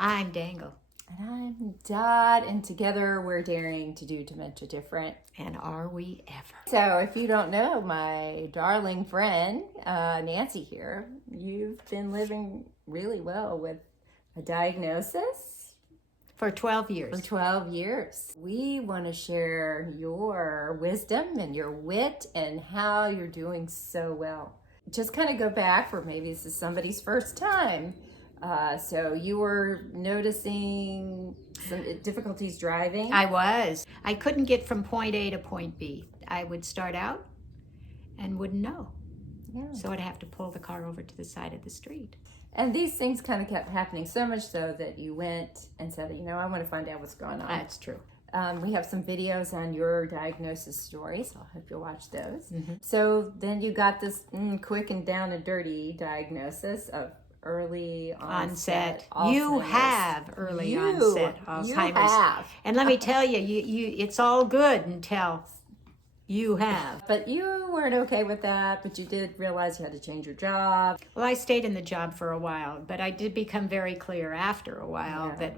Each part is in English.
I'm Dangle. And I'm Dot, and together we're daring to do dementia different. And are we ever? So if you don't know my darling friend, Nancy here, you've been living really well with a diagnosis. For 12 years. For 12 years. We want to share your wisdom and your wit and how you're doing so well. Just kind of go back, for maybe this is somebody's first time. So you were noticing some difficulties driving? I was. I couldn't get from point A to point B. I would start out and wouldn't know. Yeah. So I'd have to pull the car over to the side of the street. And these things kind of kept happening so much so that you went and said, I want to find out what's going on. That's true. We have some videos on your diagnosis stories. I hope you'll watch those. Mm-hmm. So then you got this quick and down and dirty diagnosis of early onset Alzheimer's. You have early onset Alzheimer's. You have. And let me tell you, it's all good until you have. But you weren't okay with that, but you did realize you had to change your job. Well, I stayed in the job for a while, but I did become very clear after a while that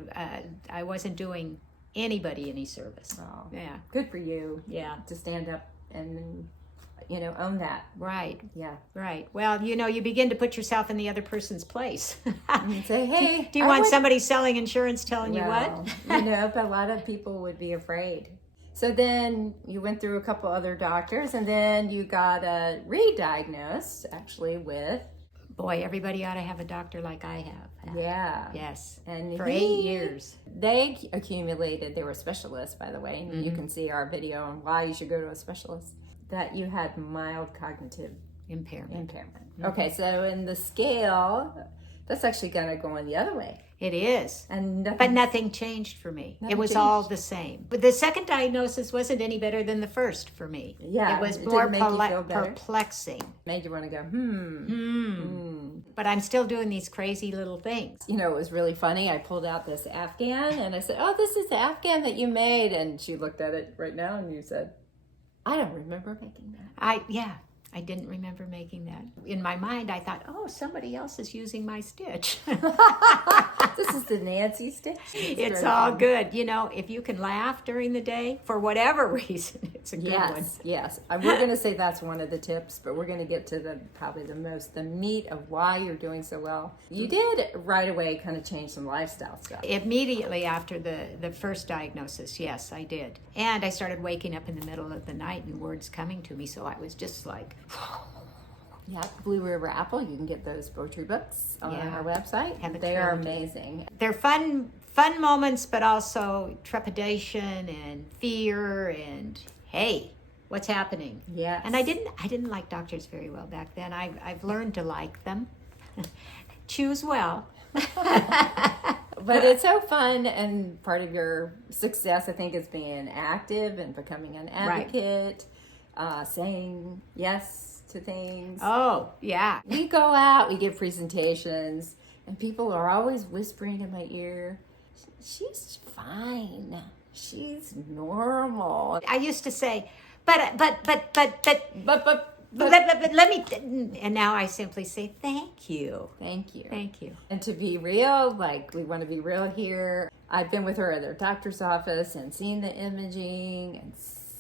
I wasn't doing anybody any service. Oh, yeah. Good for you. Yeah. To stand up and, own that. Right. Yeah. Right. Well, you begin to put yourself in the other person's place. And say, hey. Do you want somebody selling insurance telling you what? But a lot of people would be afraid. So then you went through a couple other doctors, and then you got re-diagnosed, actually, with... Boy, everybody ought to have a doctor like I have. Yeah. Yes. And for 8 years. They accumulated, they were specialists, by the way. Mm-hmm. You can see our video on why you should go to a specialist. That you had mild cognitive impairment. Mm-hmm. Okay, so in the scale, that's actually going to go in the other way. It is. But nothing changed for me. It was all the same. But the second diagnosis wasn't any better than the first for me. Yeah. It was it more perplexing. Made you want to go, But I'm still doing these crazy little things. It was really funny. I pulled out this Afghan and I said, oh, this is the Afghan that you made. And she looked at it right now and you said, I don't remember making that. I didn't remember making that. In my mind, I thought, oh, somebody else is using my stitch. This is the Nancy stitch. It's all good. If you can laugh during the day, for whatever reason, it's a good one. Yes. We're going to say that's one of the tips, but we're going to get to the meat of why you're doing so well. You did right away kind of change some lifestyle stuff. Immediately after the first diagnosis, yes, I did. And I started waking up in the middle of the night and words coming to me, so I was just like... Yeah, Blue River Apple. You can get those poetry books on our website. They are amazing. They're fun moments, but also trepidation and fear and hey, what's happening? Yeah. And I didn't like doctors very well back then. I've learned to like them. Choose well. But it's so fun, and part of your success, I think, is being active and becoming an advocate, saying yes to things. Oh, yeah. We go out, we give presentations, and people are always whispering in my ear, she's fine. She's normal. I used to say, but let me, and now I simply say, thank you. Thank you. Thank you. And to be real, we want to be real here. I've been with her at their doctor's office and seen the imaging and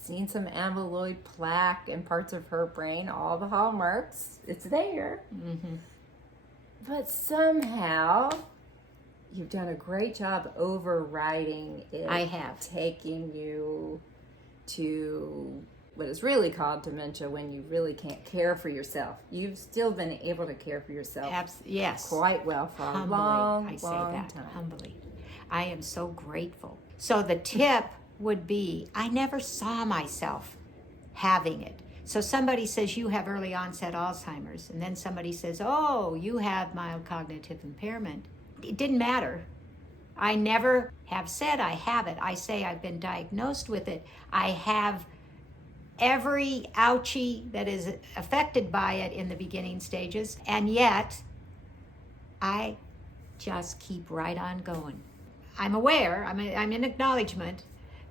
seen some amyloid plaque in parts of her brain, all the hallmarks. It's there. Mm-hmm. But somehow, you've done a great job overriding it. I have. Taking you to what is really called dementia, when you really can't care for yourself. You've still been able to care for yourself yes. quite well for a long time. Humbly. I am so grateful. So the tip would be, I never saw myself having it. So somebody says you have early onset Alzheimer's, and then somebody says, oh, you have mild cognitive impairment. It didn't matter. I never have said I have it. I say I've been diagnosed with it. I have every ouchie that is affected by it in the beginning stages, and yet I just keep right on going. I'm aware, I'm in acknowledgement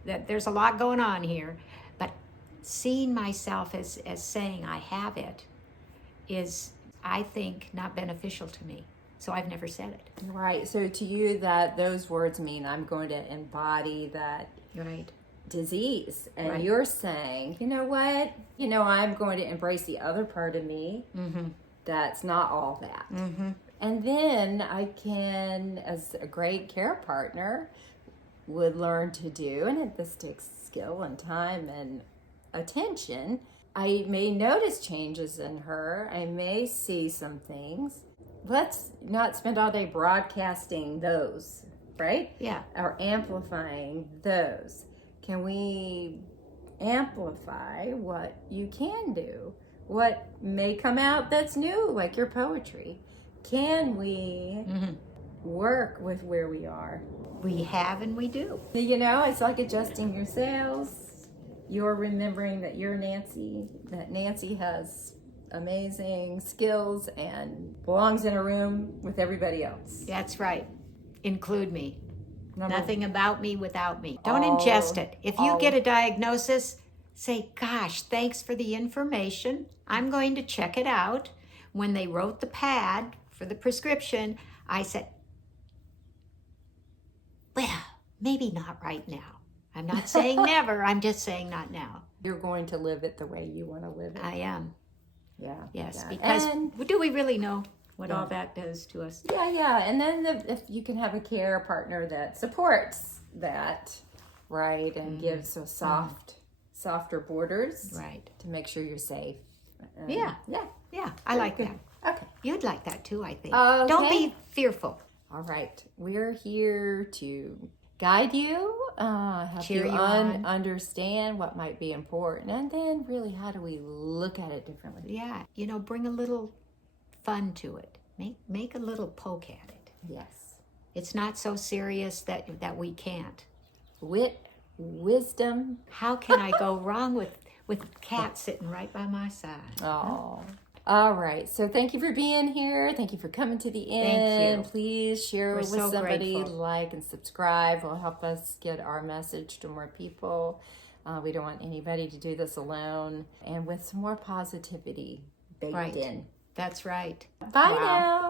that there's a lot going on here, but seeing myself as saying I have it is, I think, not beneficial to me. So I've never said it. Right. So to you, that those words mean I'm going to embody that Right. disease. And Right. you're saying, you know what? I'm going to embrace the other part of me that's not all that. And then I can, as a great care partner, would learn to do, and this takes skill and time and attention. I may notice changes in her. I may see some things. Let's not spend all day broadcasting those, right? Yeah. Or amplifying those. Can we amplify what you can do? What may come out that's new, like your poetry? Can we work with where we are? We have and we do. It's like adjusting your sails. You're remembering that you're Nancy, that Nancy has amazing skills and belongs in a room with everybody else. That's right. Include me. Number- Nothing about me without me. Don't All- ingest it. If you all- get a diagnosis, say, gosh, thanks for the information. I'm going to check it out. When they wrote the pad for the prescription, I said, well, maybe not right now. I'm not saying never. I'm just saying not now. You're going to live it the way you want to live it. I am. Yeah. Yes, yeah. because And- do we really know what Yeah. all that does to us? Yeah. And then if you can have a care partner that supports that, right, and gives a softer borders, Right. to make sure you're safe. Yeah. Yeah, I like that. Okay. You'd like that too, I think. Okay. Don't be fearful. All right. We're here to guide you, help Cheer you you on. understand what might be important, and then really how do we look at it differently? Yeah, bring a little fun to it. Make a little poke at it. Yes. It's not so serious that we can't. Wit, wisdom. How can I go wrong with Kat sitting right by my side? Oh. All right. So thank you for being here. Thank you for coming to the end. you. Please share We're with so somebody, grateful. like and subscribe. Will help us get our message to more people. We don't want anybody to do this alone, and with some more positivity baked Right. in. That's right. Bye Wow. now.